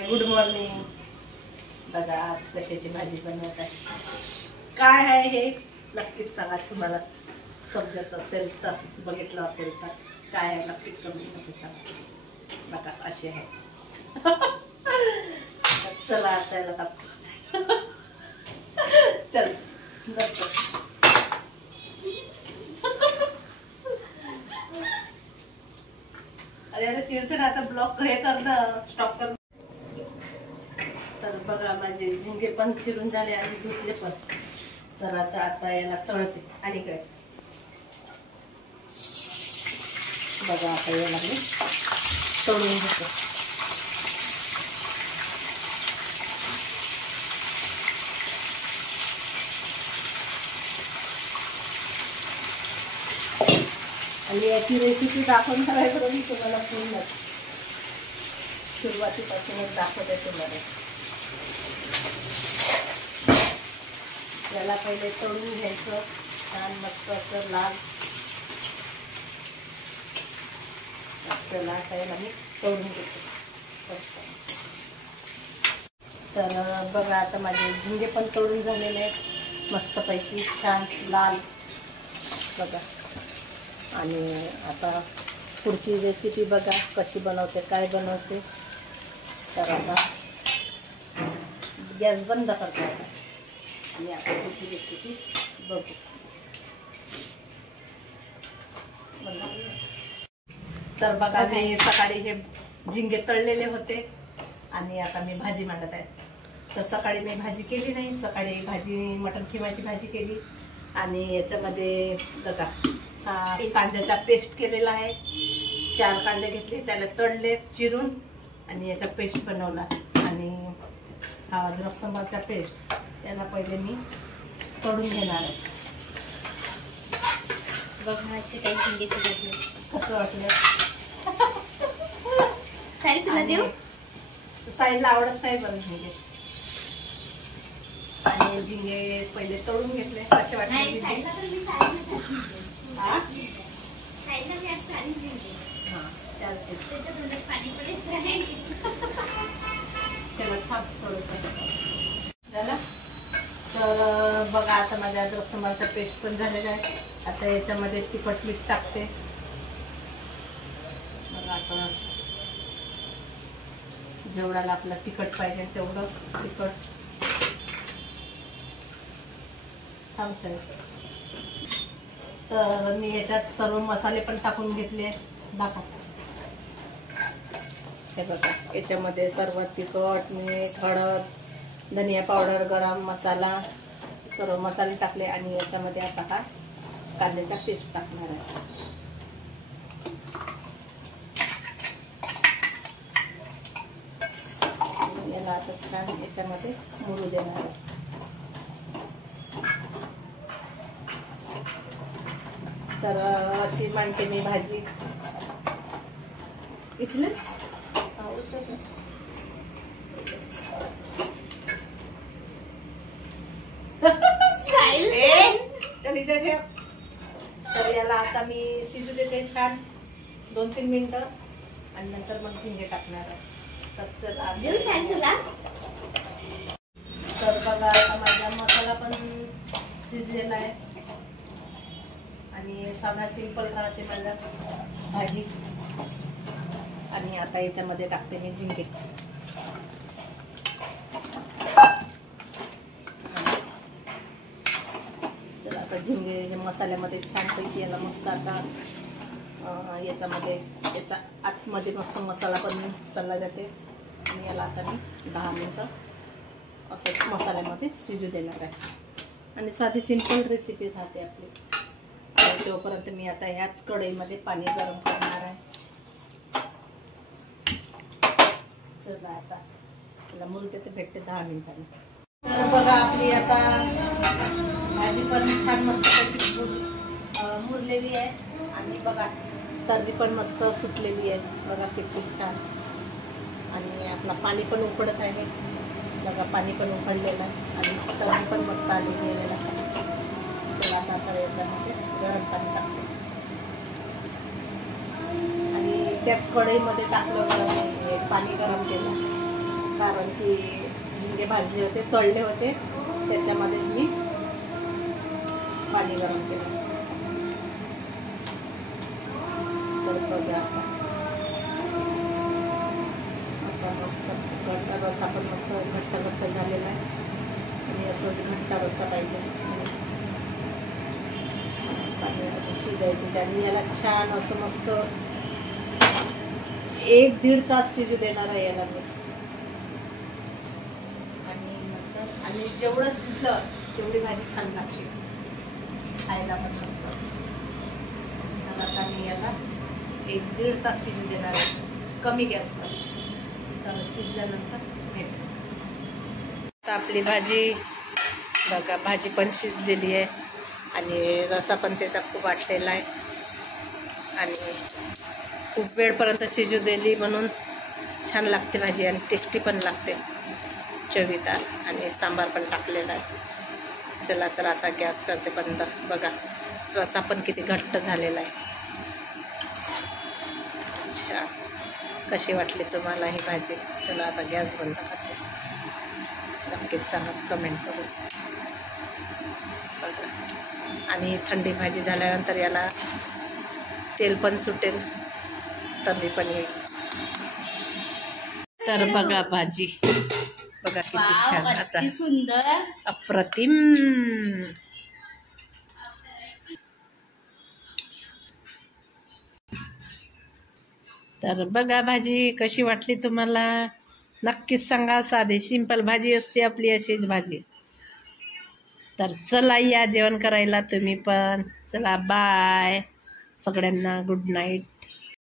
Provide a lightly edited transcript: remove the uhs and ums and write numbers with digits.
हाय, good morning. बघा आज कशाची भाजी बनवत आहे, काय आहे हे नक्कीच सांगा. तुम्हाला समजत असेल तर, बघितलं असेल तर काय आहे नक्कीच कमेंटमध्ये सांगा. बघा अशी आहे. चला आता याला टाकू. चल बस. अरे चिरते ना आता, ब्लॉक हे करणं स्टॉप कर. तर बघा माझे झिंगे पण चिरून झाले आणि धुतले पण. तर आता याला तळते. आणि इकडे बघा आता याला मी तळून घेते. आणि याची रेसिपी दाखवून करायचं मी तुम्हाला पूर्ण सुरुवातीपासूनच दाखवते तुम्हाला. याला पहिले तळून घ्यायचं छान मस्त असं लाल. चला त्याला मी तळून घेते. तर बघा आता माझे झिंगे पण तळून झालेले आहेत मस्तपैकी छान लाल बघा. आणि आता पुढची रेसिपी बघा कशी बनवते, काय बनवते. तर आता गॅस बंद करते आता आणि आता पुढची रेसिपी बघू. तर बघा मी सकाळी हे झिंगे तळलेले होते आणि आता मी भाजी मांडत आहे. तर सकाळी मी भाजी केली नाही. सकाळी भाजी मटण किमाची भाजी केली आणि याच्यामध्ये बघा हा कांद्याचा पेस्ट केलेला आहे. 4 कांदे घेतले, त्याला तळले चिरून आणि याचा पेस्ट बनवला. आणि हा अद्रक संबारचा पेस्ट त्याला पहिले मी तळून घेणार आहे. बघा अशी काही झिंगेची भाजी कसं वाटलं सारी तुला देऊ. साईडला आवडत नाही बरं झिंगे. आणि झिंगे पहिले तळून घेतले. कसे वाटले? झालं. तर बघा आता माझ्या अद्रक संबारचा पेस्ट पण झालेला आहे. आता याच्यामध्ये तिखट मीठ टाकते. बघा आता जेवढाला आपला तिखट पाहिजे तेवढं तिखट थांबसाय. तर मी याच्यात सर्व मसाले पण टाकून घेतले. दाखवा हे बघा याच्यामध्ये सर्व तिखट मीठ हळद धनिया पावडर गरम मसाला सर्व मसाले टाकले. आणि याच्यामध्ये आता हा कांद्याचा पेस्ट टाकणार आहे. याला आता छान याच्यामध्ये मुरू देणार आहे. तर अशी मांडते मी भाजी. इथलं तर याला आता मी शिजू देते छान 2-3 मिनिटं आणि नंतर मग झिंगे टाकणार आहे. तर चला तुला. तर बघा आता माझा मसाला पण शिजलेला आहे आणि साधा सिंपल राहते माझा भाजी. आणि आता याच्यामध्ये टाकते मी झिंगे. चला आता झिंगे मसाल्यामध्ये छानपैकी याला मस्त आता याच्यामध्ये याचा आतमध्ये मस्त मसाला पण चालला जाते. आणि याला आता मी 10 मिनिटं असं मसाल्यामध्ये शिजू देणार आहे. आणि साधी सिंपल रेसिपी राहते आपली. आणि तोपर्यंत मी आता ह्याच कढईमध्ये पाणी गरम करणार आहे. चला आता त्याला मुरते तर भेटते 10 मिनिटांनी. तर बघा आपली आता भाजी पण छान मस्त मुरलेली आहे. आणि बघा तर्री पण मस्त सुटलेली आहे. बघा किती छान. आणि आपला पाणी पण उकडत आहे. बघा पाणी पण उकडलेलं आहे आणि तर्री पण मस्त आलेली आहे. चला आता याच्यामध्ये गरम पाणी टाकते. आणि त्याच कढईमध्ये टाकलं पाणी गरम केलं कारण की झिंगे भाजले होते, तळले होते, त्याच्यामध्येच मी पाणी गरम केलं. तर बघा आता मस्त घट्ट रस्सा पण मस्त घट्ट घट्ट झालेला आहे आणि असंच घट्ट रस्सा पाहिजे. पाणी शिजायची आणि याला छान असं मस्त 1-1.5 तास शिजू देणार आहे याला मी. आणि नंतर आणि जेवढं शिजलं तेवढी भाजी छान लागते खायला पण मस्त. तर आता मी याला 1-1.5 तास शिजू देणार आहे कमी गॅसवर. तर शिजल्यानंतर भेट. आता आपली भाजी बघा, भाजी पण शिजलेली आहे आणि रसा पण त्याचा खूप वाटलेला आहे आणि खूप वेळपर्यंत शिजू दिली म्हणून छान लागते भाजी आणि टेस्टी पण लागते, चवीदार. आणि सांबार पण टाकलेला आहे. चला तर आता गॅस करते बंद. बघा रसा पण किती घट्ट झालेला आहे. अच्छा, कशी वाटली तुम्हाला ही भाजी? चला आता गॅस बंद करते. नक्कीच सांगा कमेंट करून. बघा, आणि थंडी भाजी झाल्यानंतर याला तेल पण सुटेल, तर्री पण येईल. तर बघा भाजी बघा किती छान, आता सुंदर, अप्रतिम. तर बघा भाजी कशी वाटली तुम्हाला, नक्कीच सांगा. साधी सिंपल भाजी असते आपली, अशीच भाजी. तर चला या जेवण करायला तुम्ही पण. चला बाय सगळ्यांना, गुड नाईट.